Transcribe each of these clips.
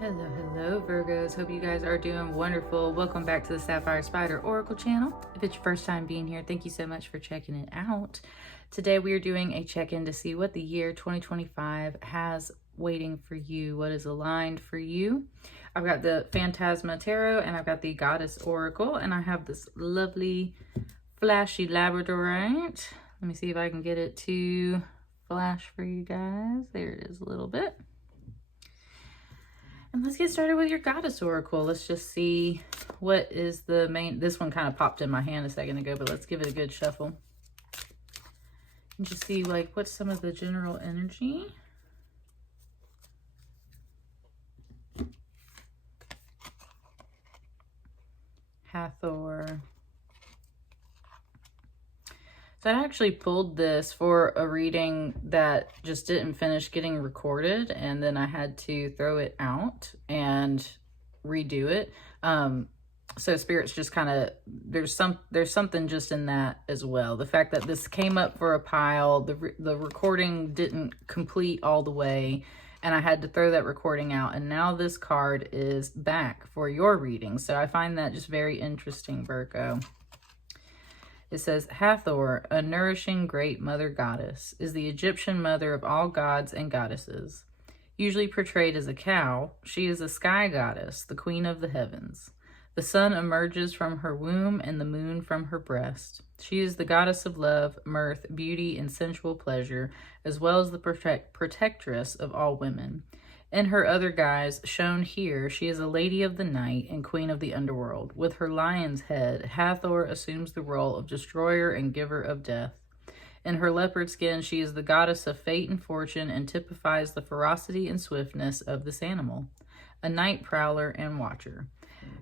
Hello, Virgos. Hope you guys are doing wonderful. Welcome back to the Sapphire Spider Oracle channel. If it's your first time being here, thank you so much for checking it out. Today we are doing a check-in to see what the year 2025 has waiting for you, what is aligned for you. I've got the Phantasma Tarot and I've got the Goddess Oracle, and I have this lovely flashy Labradorite. Let me see if I can get it to flash for you guys. There it is a little bit. And let's get started with your Goddess Oracle. Let's just see what is the main... This one kind of popped in my hand a second ago, but let's give it a good shuffle. And just see, like, what's some of the general energy. Hathor. So I actually pulled this for a reading that just didn't finish getting recorded, and then I had to throw it out and redo it. So Spirit's just kind of, there's something just in that as well. The fact that this came up for a pile, the recording didn't complete all the way, and I had to throw that recording out, and now this card is back for your reading. So I find that just very interesting, Virgo. It says, Hathor, a nourishing great mother goddess, is the Egyptian mother of all gods and goddesses. Usually portrayed as a cow, she is a sky goddess, the queen of the heavens. The sun emerges from her womb and the moon from her breast. She is the goddess of love, mirth, beauty, and sensual pleasure, as well as the protectress of all women. In her other guise, shown here, she is a lady of the night and queen of the underworld. With her lion's head, Hathor assumes the role of destroyer and giver of death. In her leopard skin, she is the goddess of fate and fortune and typifies the ferocity and swiftness of this animal, a night prowler and watcher.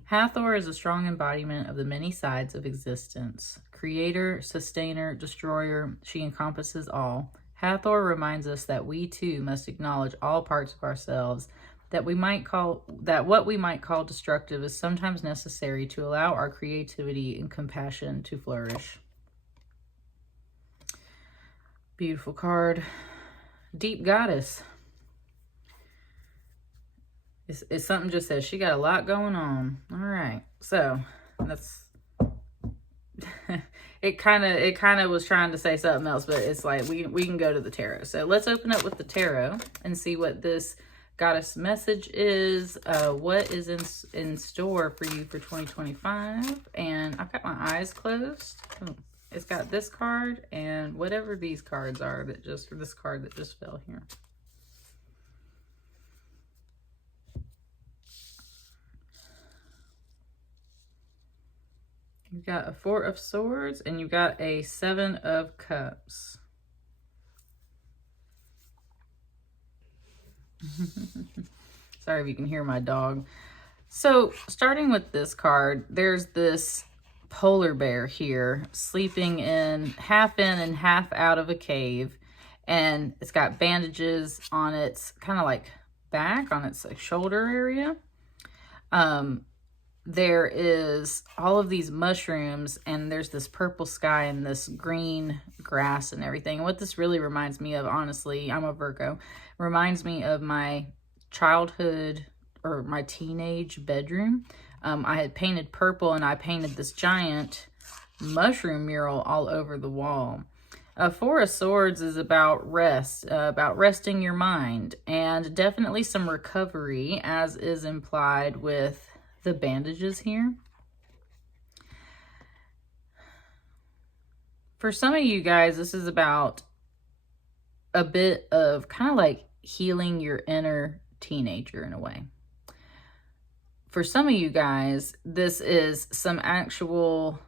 Hathor is a strong embodiment of the many sides of existence. Creator, sustainer, destroyer, she encompasses all. Hathor reminds us that we too must acknowledge all parts of ourselves, that what we might call destructive is sometimes necessary to allow our creativity and compassion to flourish. Beautiful card. Deep Goddess. It's something just says she got a lot going on. All right, so that's it kind of was trying to say something else, but it's like we can go to the tarot. So let's open up with the tarot and see what this goddess message is. What is in store for you for 2025? And I've got my eyes closed. It's got this card and whatever these cards are that just, for this card that just fell here. You've got a Four of Swords and you've got a Seven of Cups. Sorry if you can hear my dog. So starting with this card, there's this polar bear here sleeping half in and half out of a cave, and it's got bandages on its kind of like back, on its like shoulder area. There is all of these mushrooms, and there's this purple sky and this green grass and everything. And what this really reminds me of, honestly, I'm a Virgo, reminds me of my childhood or my teenage bedroom. I had painted purple, and I painted this giant mushroom mural all over the wall. Four of Swords is about rest, about resting your mind, and definitely some recovery, as is implied with the bandages here. For some of you guys, this is about a bit of kind of like healing your inner teenager in a way. For some of you guys, this is some actual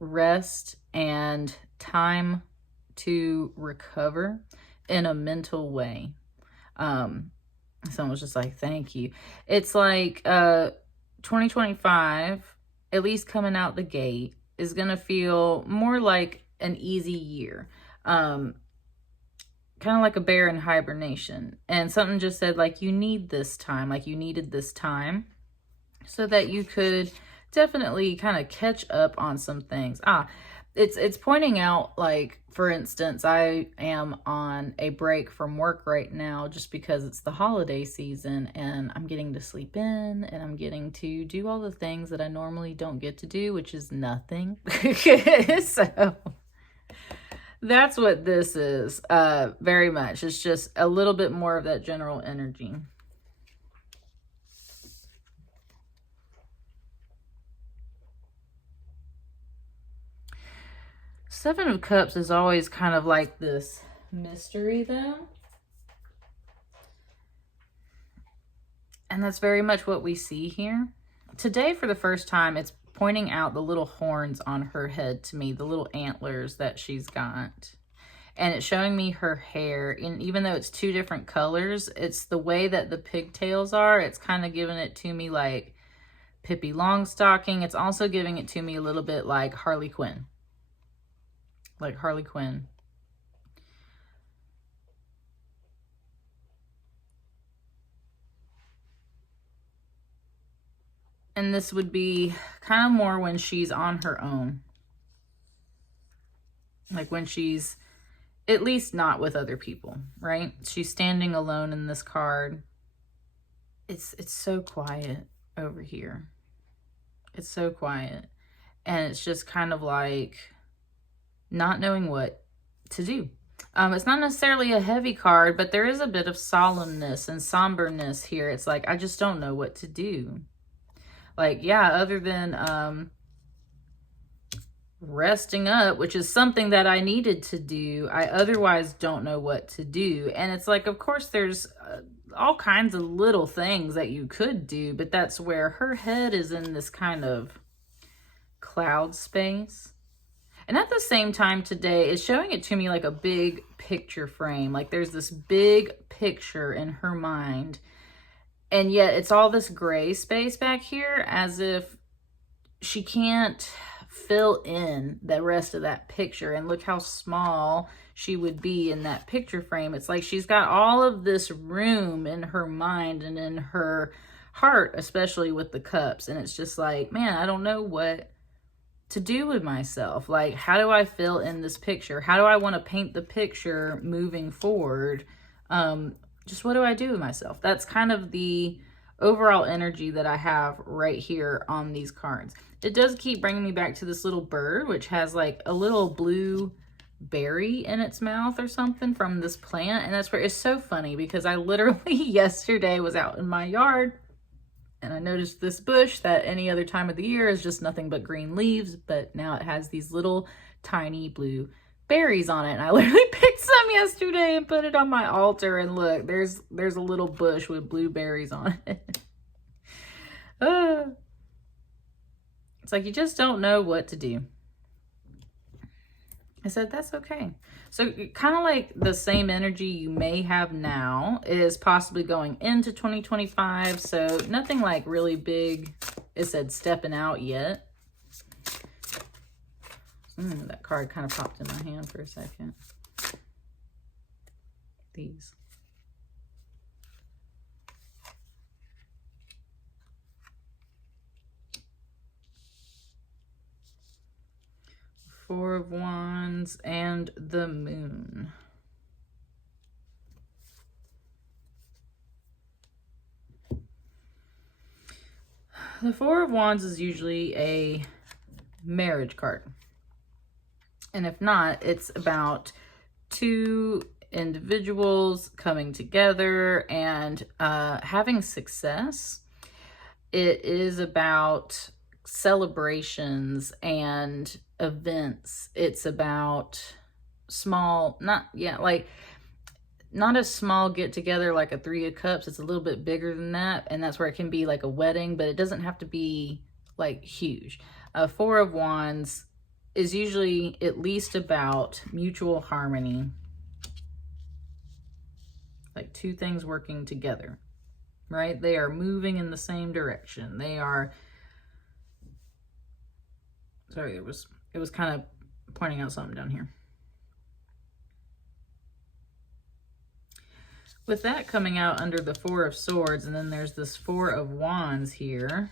rest and time to recover in a mental way. Someone was just like, thank you. It's like 2025, at least coming out the gate, is going to feel more like an easy year. Kind of like a bear in hibernation. And something just said, like, you need this time, like you needed this time so that you could definitely kind of catch up on some things. it's pointing out, like, for instance, I am on a break from work right now just because it's the holiday season and I'm getting to sleep in and I'm getting to do all the things that I normally don't get to do, which is nothing. So that's what this is, very much. It's just a little bit more of that general energy. Seven of Cups is always kind of like this mystery, though. And that's very much what we see here. Today, for the first time, it's pointing out the little horns on her head to me, the little antlers that she's got. And it's showing me her hair. And even though it's two different colors, it's the way that the pigtails are. It's kind of giving it to me like Pippi Longstocking. It's also giving it to me a little bit like Harley Quinn. Like Harley Quinn. And this would be kind of more when she's on her own. Like when she's at least not with other people, right? She's standing alone in this card. It's so quiet over here. It's so quiet. And it's just kind of like not knowing what to do. It's not necessarily a heavy card, but there is a bit of solemnness and somberness here. It's like, I just don't know what to do. Like, yeah, other than resting up, which is something that I needed to do, I otherwise don't know what to do. And it's like, of course, there's all kinds of little things that you could do, but that's where her head is in this kind of cloud space. And at the same time today, it's showing it to me like a big picture frame. Like there's this big picture in her mind. And yet it's all this gray space back here as if she can't fill in the rest of that picture. And look how small she would be in that picture frame. It's like she's got all of this room in her mind and in her heart, especially with the cups. And it's just like, man, I don't know what to do with myself. Like, how do I fill in this picture? How do I want to paint the picture moving forward? Just what do I do with myself? That's kind of the overall energy that I have right here on these cards. It does keep bringing me back to this little bird, which has like a little blue berry in its mouth or something from this plant. And that's where it's so funny because I literally yesterday was out in my yard and I noticed this bush that any other time of the year is just nothing but green leaves, but now it has these little tiny blue berries on it. And I literally picked some yesterday and put it on my altar, and look, there's a little bush with blueberries on it. It's like you just don't know what to do. I said, that's okay. So kind of like the same energy you may have now is possibly going into 2025. So nothing like really big, it said stepping out yet. That card kind of popped in my hand for a second. These. Four of Wands and the Moon. The Four of Wands is usually a marriage card. And if not, it's about two individuals coming together and having success. It is about celebrations and events. It's about small, not a small get together like a Three of Cups. It's a little bit bigger than that, and that's where it can be like a wedding, but it doesn't have to be like huge. Four of Wands is usually at least about mutual harmony, like two things working together, right? They are moving in the same direction. They are, sorry, it was kind of pointing out something down here. With that coming out under the Four of Swords, and then there's this Four of Wands here.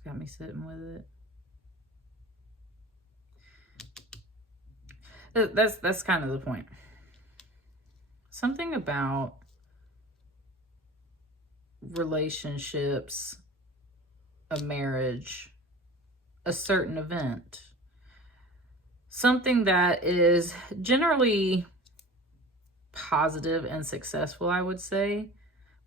Just got me sitting with it. That's kind of the point. Something about relationships, a marriage, a certain event, something that is generally positive and successful, I would say,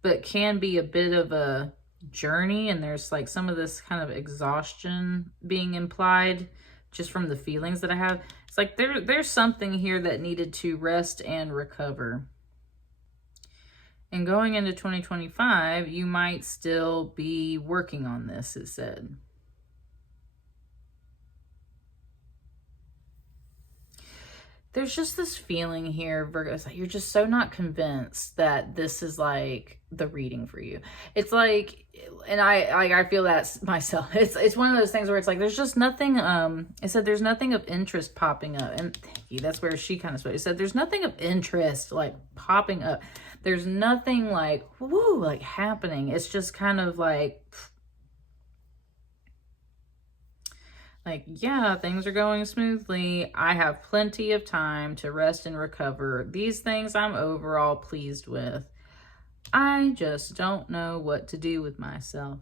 but can be a bit of a journey, and there's like some of this kind of exhaustion being implied just from the feelings that I have. It's like there's something here that needed to rest and recover. And going into 2025, you might still be working on this, it said. There's just this feeling here, Virgo, it's like you're just so not convinced that this is like the reading for you. It's like, and I feel that myself. It's one of those things where it's like there's just nothing. It said there's nothing of interest popping up, and thank you. That's where she kind of spoke. It said there's nothing of interest like popping up. There's nothing like woo like happening. It's just kind of like yeah, things are going smoothly. I have plenty of time to rest and recover. These things I'm overall pleased with. I just don't know what to do with myself.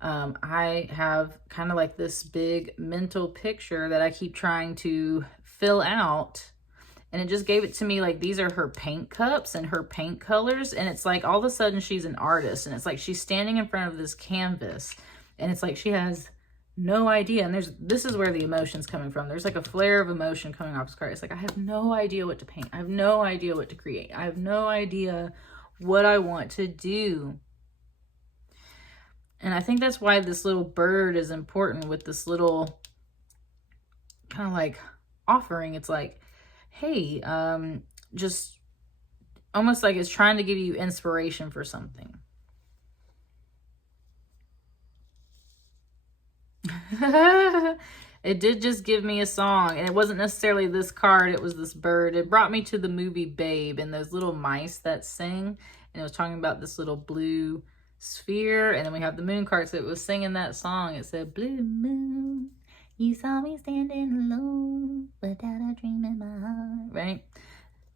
I have kind of like this big mental picture that I keep trying to fill out. And it just gave it to me like these are her paint cups and her paint colors. And it's like all of a sudden she's an artist. And it's like she's standing in front of this canvas. And it's like she has no idea. And this is where the emotion's coming from. There's like a flare of emotion coming off this card. It's like, I have no idea what to paint. I have no idea what to create. I have no idea what I want to do. And I think that's why this little bird is important with this little kind of like offering. It's like, hey, just almost like it's trying to give you inspiration for something. It did just give me a song, and it wasn't necessarily this card, it was this bird. It brought me to the movie Babe and those little mice that sing, and it was talking about this little blue sphere, and then we have the moon card, so it was singing that song. It said, blue moon, you saw me standing alone without a dream in my heart, right?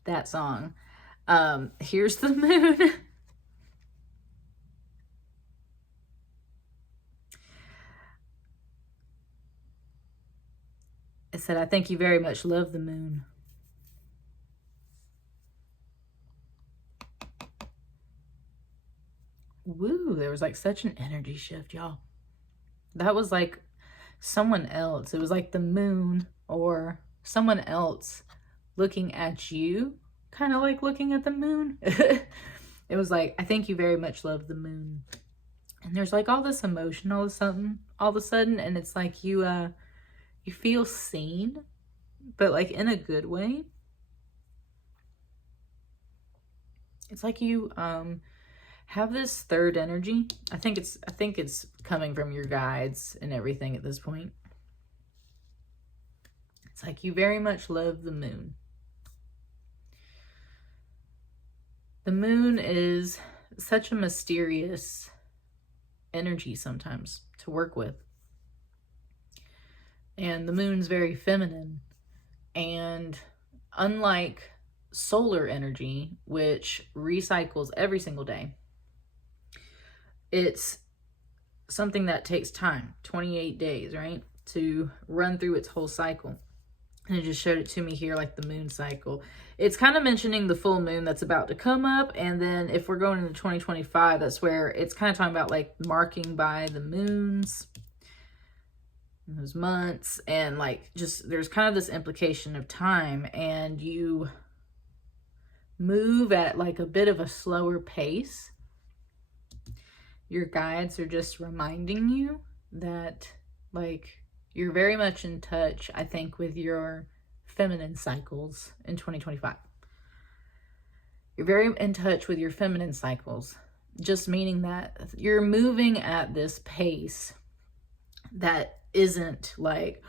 That song. Here's the moon. It said, I think you very much love the moon. Woo, there was like such an energy shift, y'all. That was like someone else. It was like the moon or someone else looking at you, kind of like looking at the moon. It was like, I think you very much love the moon. And there's like all this emotion all of a sudden, and it's like you feel seen, but like in a good way. It's like you have this third energy. I think it's coming from your guides and everything at this point. It's like you very much love the moon. The moon is such a mysterious energy sometimes to work with. And the moon's very feminine. And unlike solar energy, which recycles every single day, it's something that takes time, 28 days, right? To run through its whole cycle. And it just showed it to me here, like the moon cycle. It's kind of mentioning the full moon that's about to come up. And then if we're going into 2025, that's where it's kind of talking about like marking by the moons, those months, and like just there's kind of this implication of time, and you move at like a bit of a slower pace. Your guides are just reminding you that like you're very much in touch, I think, with your feminine cycles in 2025. You're very in touch with your feminine cycles, just meaning that you're moving at this pace that isn't like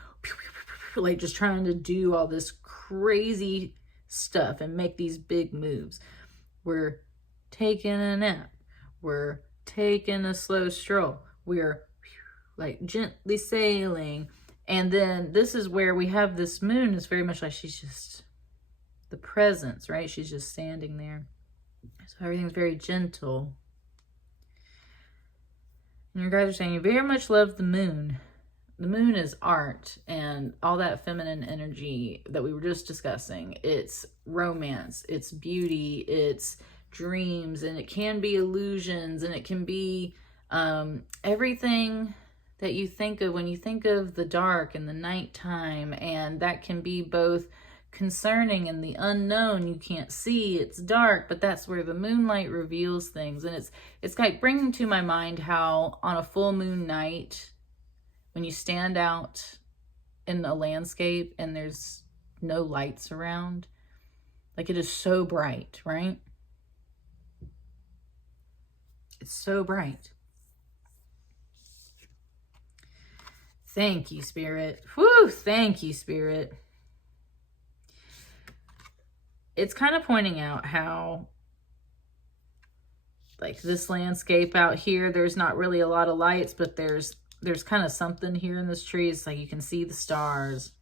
just trying to do all this crazy stuff and make these big moves. We're taking a nap. We're taking a slow stroll. We're like gently sailing. And then this is where we have this moon. It's very much like she's just the presence, right? She's just standing there. So everything's very gentle. And your guys are saying you very much love the moon. The moon is art and all that feminine energy that we were just discussing. It's romance, it's beauty, it's dreams, and it can be illusions, and it can be everything that you think of when you think of the dark and the nighttime, and that can be both concerning and the unknown. You can't see, it's dark, but that's where the moonlight reveals things. And it's like bringing to my mind how on a full moon night, when you stand out in a landscape and there's no lights around, like it is so bright, right? It's so bright. Thank you, Spirit. Whew, thank you, Spirit. It's kind of pointing out how, like, this landscape out here, there's not really a lot of lights, but there's kind of something here in this tree. It's like you can see the stars.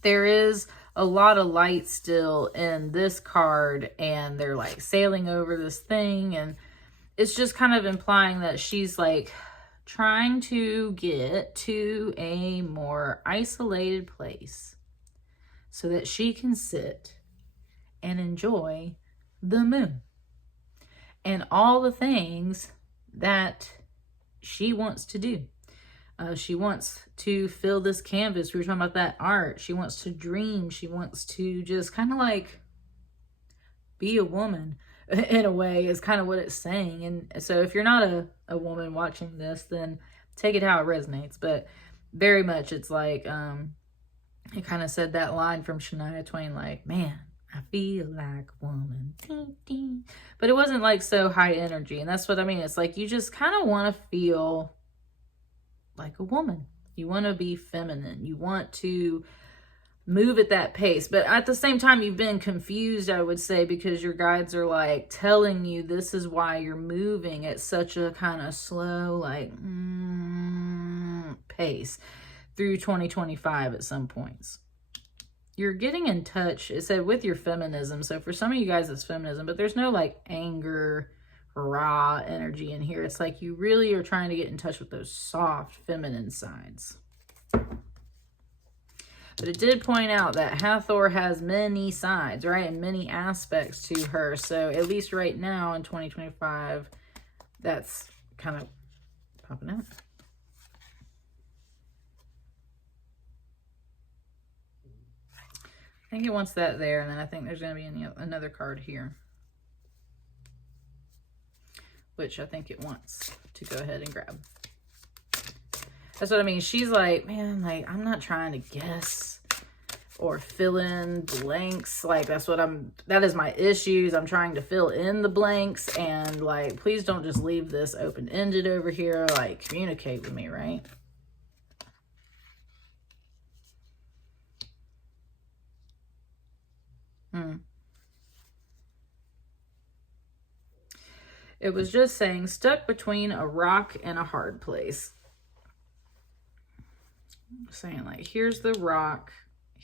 There is a lot of light still in this card, and they're like sailing over this thing, and it's just kind of implying that she's like trying to get to a more isolated place so that she can sit and enjoy the moon and all the things that she wants to do. She wants to fill this canvas. We were talking about that art. She wants to dream. She wants to just kind of like be a woman in a way, is kind of what it's saying. And so if you're not a woman watching this, then take it how it resonates. But very much it's like, it kind of said that line from Shania Twain, like, man, I feel like a woman. But it wasn't like so high energy. And that's what I mean. It's like you just kind of want to feel like a woman. You want to be feminine. You want to move at that pace. But at the same time, you've been confused, I would say, because your guides are like telling you this is why you're moving at such a kind of slow, like, pace through 2025 at some points. You're getting in touch, it said, with your feminism. So for some of you guys, it's feminism, but there's no like anger, raw energy in here. It's like you really are trying to get in touch with those soft feminine sides. But it did point out that Hathor has many sides, right? And many aspects to her. So at least right now in 2025, that's kind of popping out. I think it wants that there, and then I think there's going to be another card here, which I think it wants to go ahead and grab. That's what I mean. She's like, man, like, I'm not trying to guess or fill in blanks. Like, that is my issues. I'm trying to fill in the blanks, and like, please don't just leave this open-ended over here. Like, communicate with me, right? It was just saying, stuck between a rock and a hard place. Saying like, here's the rock,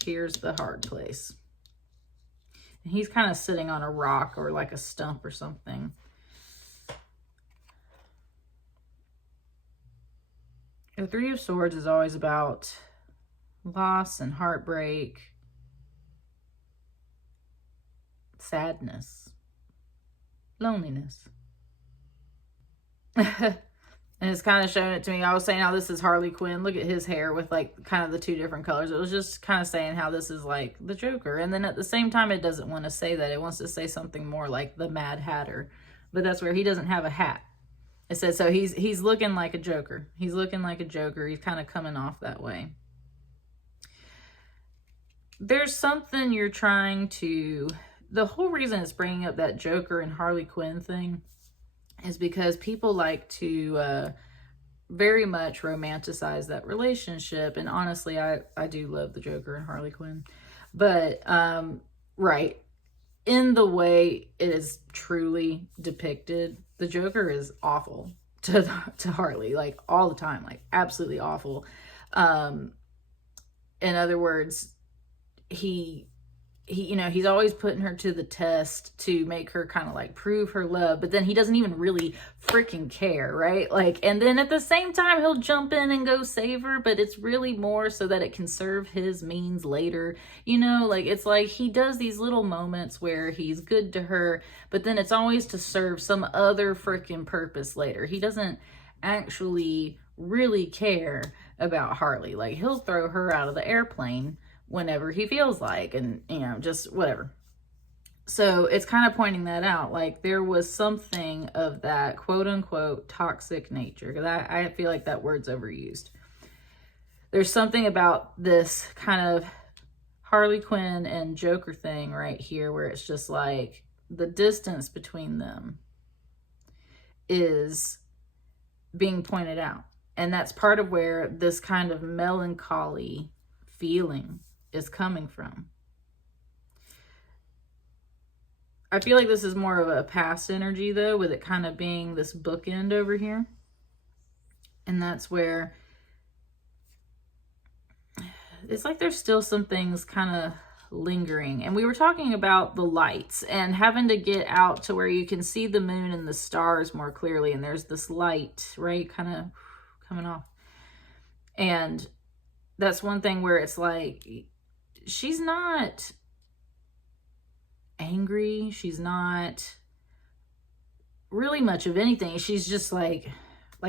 here's the hard place. And he's kind of sitting on a rock or like a stump or something. The Three of Swords is always about loss and heartbreak, sadness, loneliness. And it's kind of showing it to me. I was saying how this is Harley Quinn. Look at his hair with like kind of the two different colors. It was just kind of saying how this is like the Joker. And then at the same time, it doesn't want to say that. It wants to say something more like the Mad Hatter. But that's where he doesn't have a hat. It says, so he's looking like a Joker. He's looking like a Joker. He's kind of coming off that way. There's something you're trying to... The whole reason it's bringing up that Joker and Harley Quinn thing is because people like to very much romanticize that relationship. And honestly, I do love the Joker and Harley Quinn. But, right, in the way it is truly depicted, the Joker is awful to Harley, like all the time, like absolutely awful. In other words, he you know, he's always putting her to the test to make her kind of like prove her love, but then he doesn't even really freaking care, right? Like, and then at the same time he'll jump in and go save her, but it's really more so that it can serve his means later, you know? Like, it's like he does these little moments where he's good to her, but then it's always to serve some other freaking purpose later. He doesn't actually really care about Harley. Like, he'll throw her out of the airplane whenever he feels like, and you know, just whatever. So it's kind of pointing that out, like there was something of that quote unquote toxic nature, because I feel like that word's overused. There's something about this kind of Harley Quinn and Joker thing right here where it's just like the distance between them is being pointed out, and that's part of where this kind of melancholy feeling is coming from. I feel like this is more of a past energy though, with it kind of being this bookend over here. And that's where it's like there's still some things kind of lingering. And we were talking about the lights and having to get out to where you can see the moon and the stars more clearly. And there's this light, right, kind of coming off. And that's one thing where it's like, she's not angry. She's not really much of anything. She's just like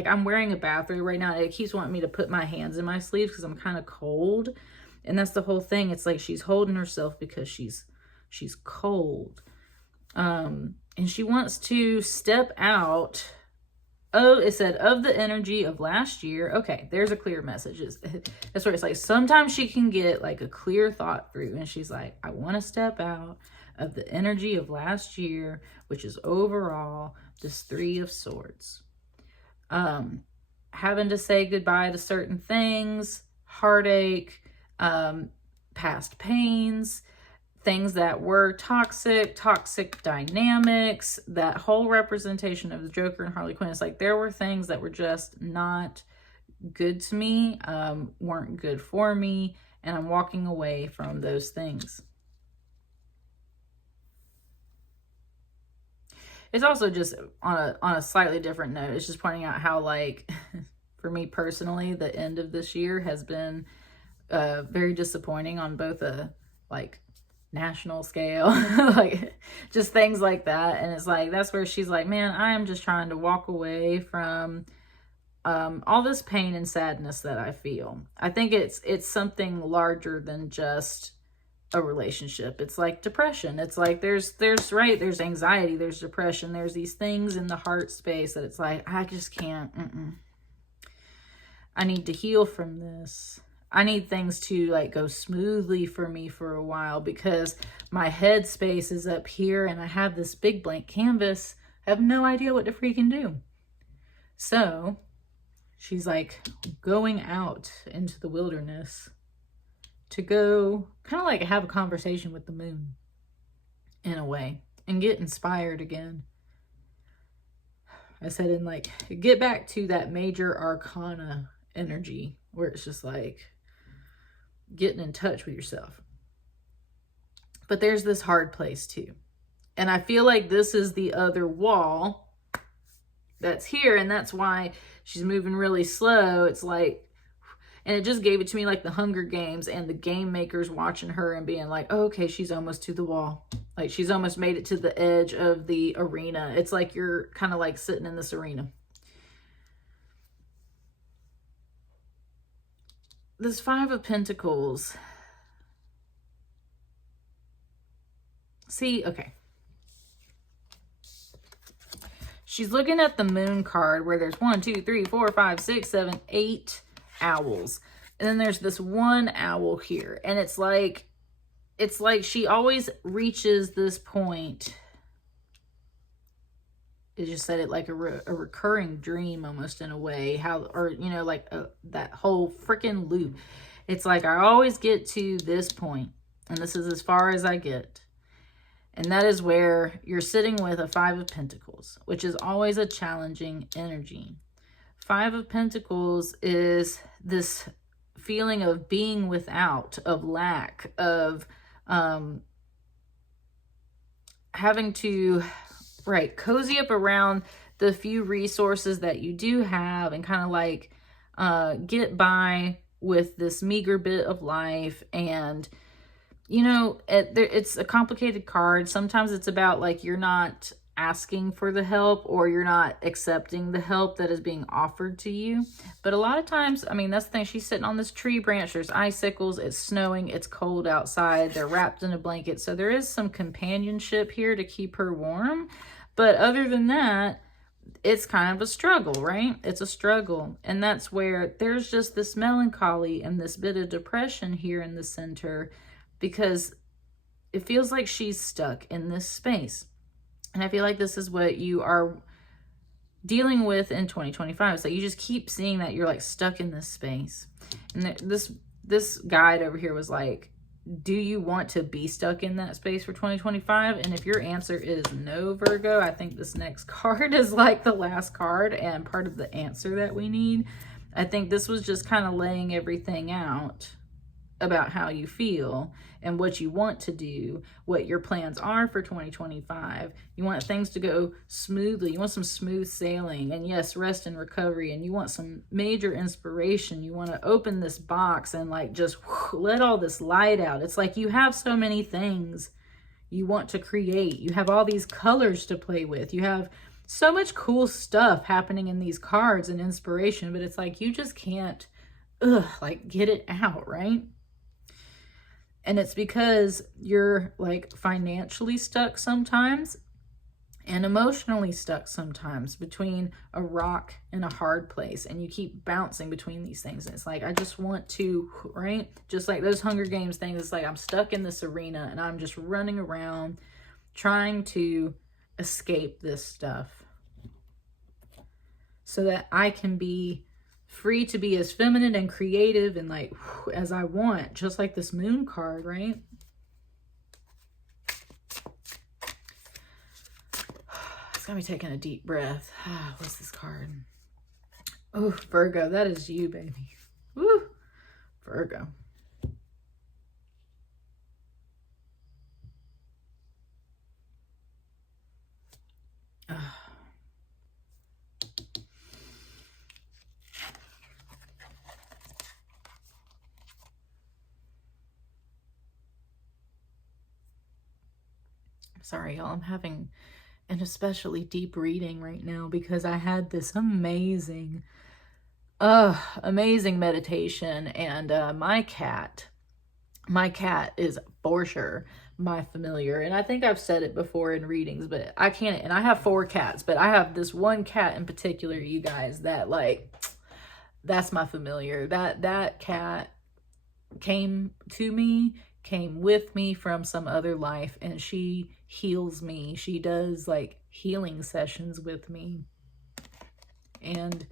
I'm wearing a bathrobe right now. It keeps wanting me to put my hands in my sleeves because I'm kind of cold. And that's the whole thing. It's like she's holding herself because she's cold. And she wants to step out. Oh, it said, of the energy of last year. Okay, there's a clear message. That's where it's like, sometimes she can get like a clear thought through. And she's like, I want to step out of the energy of last year, which is overall this 3 of Swords. Having to say goodbye to certain things, heartache, past pains, things that were toxic dynamics, that whole representation of the Joker and Harley Quinn. It's like there were things that were just not good to me, weren't good for me, and I'm walking away from those things. It's also just on a slightly different note. It's just pointing out how, like, for me personally, the end of this year has been very disappointing on both a, like, national scale, like just things like that. And it's like that's where she's like, man, I'm just trying to walk away from all this pain and sadness that I feel. I think it's something larger than just a relationship. It's like depression. It's like there's anxiety, there's depression, there's these things in the heart space that it's like I just can't. I need to heal from this. I need things to like go smoothly for me for a while, because my head space is up here and I have this big blank canvas. I have no idea what to freaking do. So she's like going out into the wilderness to go kind of like have a conversation with the moon in a way and get inspired again. I said, and like get back to that major arcana energy where it's just like getting in touch with yourself. But there's this hard place too. And I feel like this is the other wall that's here, and that's why she's moving really slow. It's like, and it just gave it to me like the Hunger Games and the game makers watching her and being like, oh, okay, she's almost to the wall. Like she's almost made it to the edge of the arena. It's like you're kind of like sitting in this arena. This 5 of Pentacles. See, okay. She's looking at the moon card where there's 1, 2, 3, 4, 5, 6, 7, 8 owls. And then there's this one owl here. And it's like she always reaches this point. It just said it like a recurring dream almost in a way, how, or, you know, like that whole freaking loop. It's like I always get to this point and this is as far as I get. And that is where you're sitting with a 5 of Pentacles, which is always a challenging energy. Five of Pentacles is this feeling of being without, of lack, of having to, right, cozy up around the few resources that you do have and kind of like get by with this meager bit of life. And you know, it's a complicated card. Sometimes it's about like you're not asking for the help or you're not accepting the help that is being offered to you. But a lot of times, I mean, that's the thing. She's sitting on this tree branch. There's icicles. It's snowing. It's cold outside. They're wrapped in a blanket. So there is some companionship here to keep her warm. But other than that, it's kind of a struggle, right? It's a struggle. And that's where there's just this melancholy and this bit of depression here in the center, because it feels like she's stuck in this space. And I feel like this is what you are dealing with in 2025. So you just keep seeing that you're like stuck in this space. And this guide over here was like, do you want to be stuck in that space for 2025? And if your answer is no, Virgo, I think this next card is like the last card and part of the answer that we need. I think this was just kind of laying everything out about how you feel and what you want to do, what your plans are for 2025. You want things to go smoothly. You want some smooth sailing, and yes, rest and recovery, and you want some major inspiration. You want to open this box and like just let all this light out. It's like you have so many things you want to create. You have all these colors to play with. You have so much cool stuff happening in these cards and inspiration, but it's like you just can't like get it out, right? And it's because you're like financially stuck sometimes and emotionally stuck sometimes between a rock and a hard place. And you keep bouncing between these things. And it's like, I just want to, right? Just like those Hunger Games things. It's like I'm stuck in this arena and I'm just running around trying to escape this stuff so that I can be free to be as feminine and creative and like as I want, just like this moon card, right? It's got me taking a deep breath. What's this card? Oh, Virgo, that is you, baby. Woo, Virgo. Sorry, y'all. I'm having an especially deep reading right now because I had this amazing meditation, and my cat is for sure my familiar. And I think I've said it before in readings, but I can't, and I have 4 cats, but I have this one cat in particular, you guys, that like, that's my familiar. That cat came with me from some other life, and she heals me. She does like healing sessions with me. And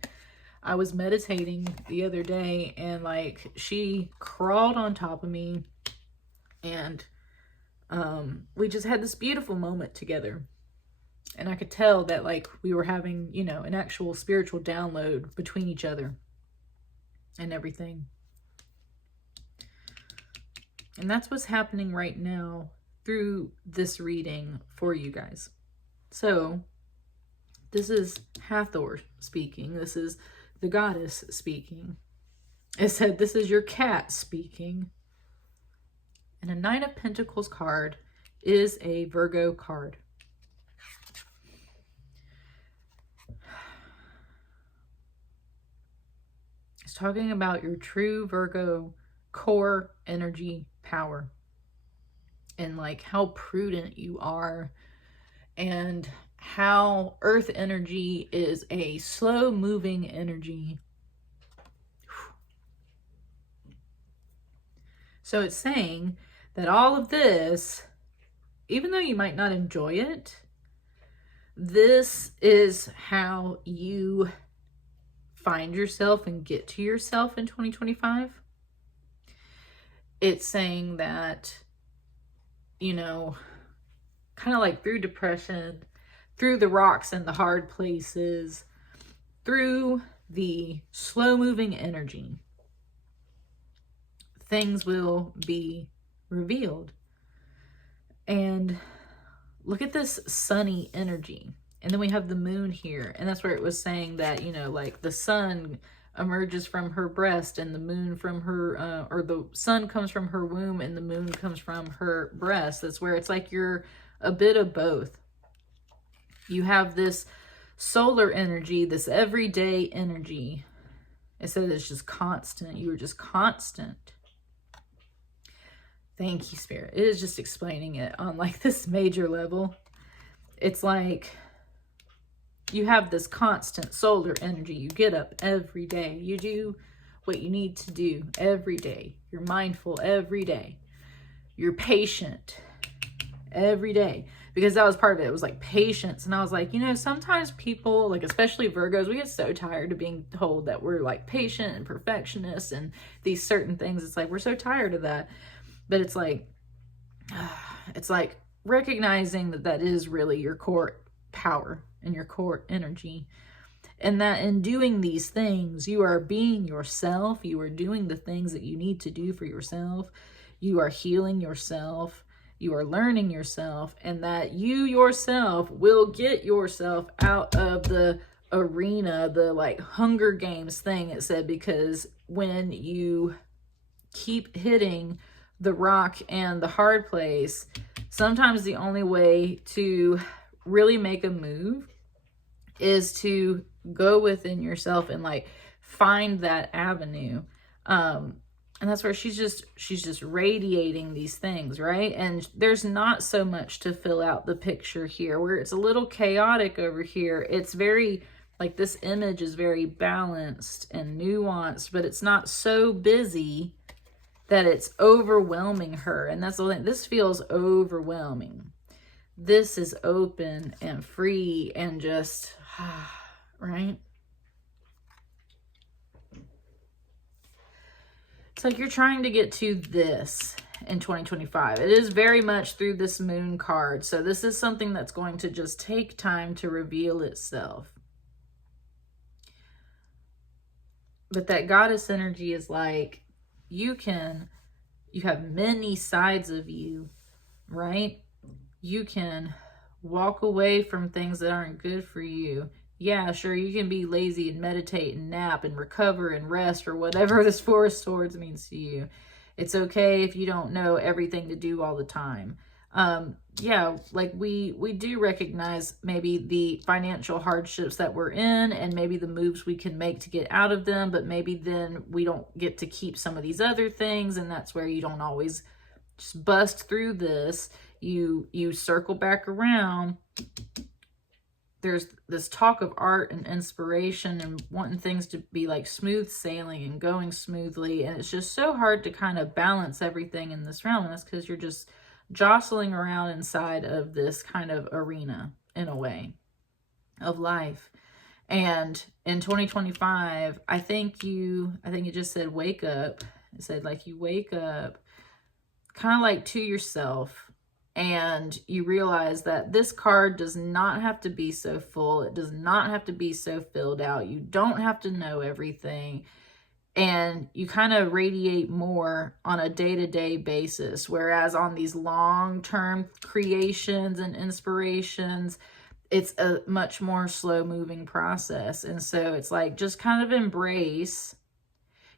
I was meditating the other day and like she crawled on top of me, and we just had this beautiful moment together. And I could tell that like we were having, you know, an actual spiritual download between each other and everything. And that's what's happening right now through this reading for you guys. So this is Hathor speaking. This is the goddess speaking. It said this is your cat speaking. And a Knight of Pentacles card is a Virgo card. It's talking about your true Virgo core energy power and like how prudent you are, and how earth energy is a slow moving energy. So it's saying that all of this, even though you might not enjoy it, this is how you find yourself and get to yourself in 2025. It's saying that, you know, kind of like through depression, through the rocks and the hard places, through the slow-moving energy. Things will be revealed. And look at this sunny energy. And then we have the moon here. And that's where it was saying that, you know, like the sun emerges from her breast and the moon from her, or the sun comes from her womb and the moon comes from her breast. That's where it's like you're a bit of both. You have this solar energy, this everyday energy. It said it's just constant. You were just constant. Thank you, Spirit. It is just explaining it on like this major level. It's like you have this constant solar energy. You get up every day. You do what you need to do every day. You're mindful every day. You're patient every day. Because that was part of it. It was like patience. And I was like, you know, sometimes people, like especially Virgos, we get so tired of being told that we're like patient and perfectionists and these certain things. It's like, we're so tired of that. But it's like recognizing that that is really your core power and your core energy. And that in doing these things, you are being yourself. You are doing the things that you need to do for yourself. You are healing yourself. You are learning yourself. And that you yourself will get yourself out of the arena, the like Hunger Games thing it said, because when you keep hitting the rock and the hard place, sometimes the only way to really make a move is to go within yourself and like find that avenue. And that's where she's just radiating these things, right? And there's not so much to fill out the picture here, where it's a little chaotic over here. It's very, like this image is very balanced and nuanced, but it's not so busy that it's overwhelming her. And that's the thing. This feels overwhelming. This is open and free and just, right? It's like you're trying to get to this in 2025. It is very much through this moon card. So this is something that's going to just take time to reveal itself. But that goddess energy is like, you have many sides of you, right? You can walk away from things that aren't good for you. Yeah, sure, you can be lazy and meditate and nap and recover and rest or whatever this Four of Swords means to you. It's okay if you don't know everything to do all the time. Yeah, like we do recognize maybe the financial hardships that we're in and maybe the moves we can make to get out of them, but maybe then we don't get to keep some of these other things, and that's where you don't always just bust through this. You circle back around. There's this talk of art and inspiration and wanting things to be like smooth sailing and going smoothly, and it's just so hard to kind of balance everything in this realm, and that's because you're just jostling around inside of this kind of arena in a way of life. And in 2025, I think it just said wake up. It said like you wake up kind of like to yourself, and you realize that this card does not have to be so full. It does not have to be so filled out. You don't have to know everything. And you kind of radiate more on a day-to-day basis. Whereas on these long-term creations and inspirations, it's a much more slow-moving process. And so it's like, just kind of embrace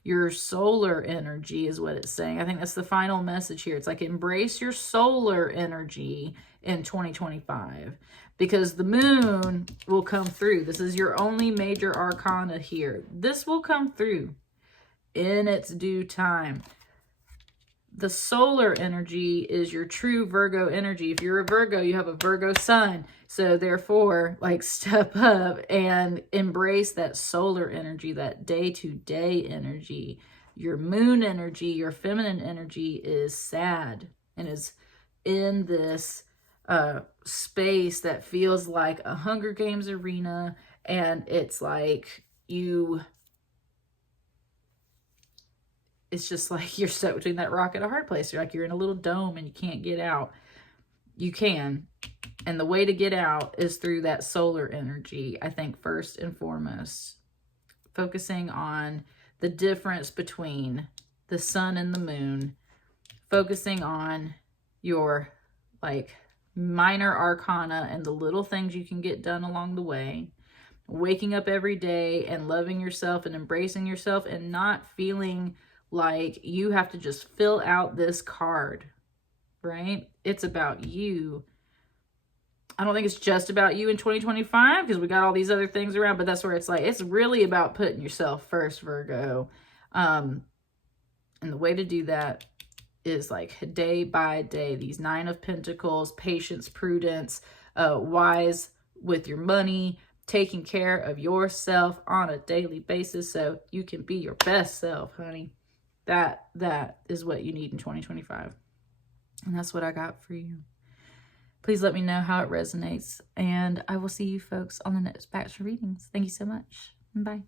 your solar energy is what it's saying. I think that's the final message here. It's like, embrace your solar energy in 2025. Because the moon will come through. This is your only major arcana here. This will come through in its due time. The solar energy is your true Virgo energy. If you're a Virgo, you have a Virgo sun. So therefore, like, step up and embrace that solar energy, that day-to-day energy. Your moon energy, your feminine energy is sad and is in this space that feels like a Hunger Games arena. And it's like it's just like you're stuck between that rock and a hard place. You're like, you're in a little dome and you can't get out. You can. And the way to get out is through that solar energy, I think, first and foremost. focusing on the difference between the sun and the moon, focusing on your like minor arcana and the little things you can get done along the way, waking up every day and loving yourself and embracing yourself and not feeling like you have to just fill out this card, right? It's about you. I don't think it's just about you in 2025 because we got all these other things around, but that's where it's like, it's really about putting yourself first, Virgo. And the way to do that is like day by day, these 9 of Pentacles, patience, prudence, wise with your money, taking care of yourself on a daily basis so you can be your best self, honey. That is what you need in 2025. And that's what I got for you. Please let me know how it resonates. And I will see you folks on the next batch of readings. Thank you so much. Bye.